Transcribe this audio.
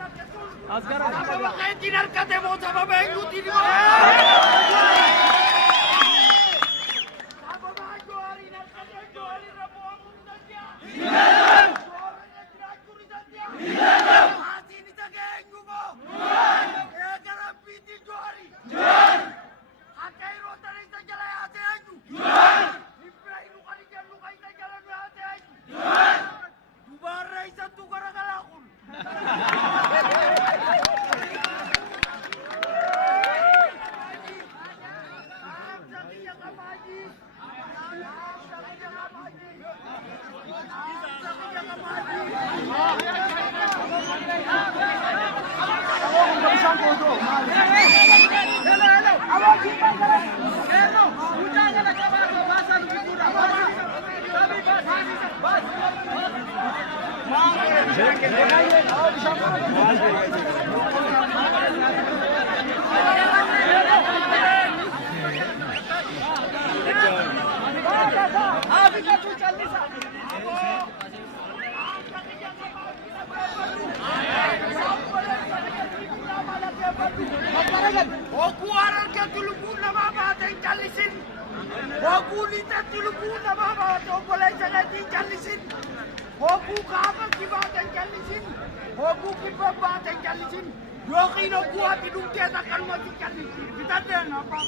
Apa kayak dinar kate mau sama minggu tidur. Apa maju hari dinar kate hari rabu aku saja. Suaranya terakur saja. Hati ini tak ngubo. Ya karena piti hari. Akai rotan itu jalan hati aku. Ibrahim luka itu jalan hati aku. Dubara itu tukar galakun. Oku aral ke tulupun na baba at kalisin. Oku litat tulupun na baba at opalay sa natin kalisin. Oku kapag kiba at kalisin. Oku kiba ba at kalisin. Yokin oku at inungketa kalma at kalisin. Bitat yan, apa?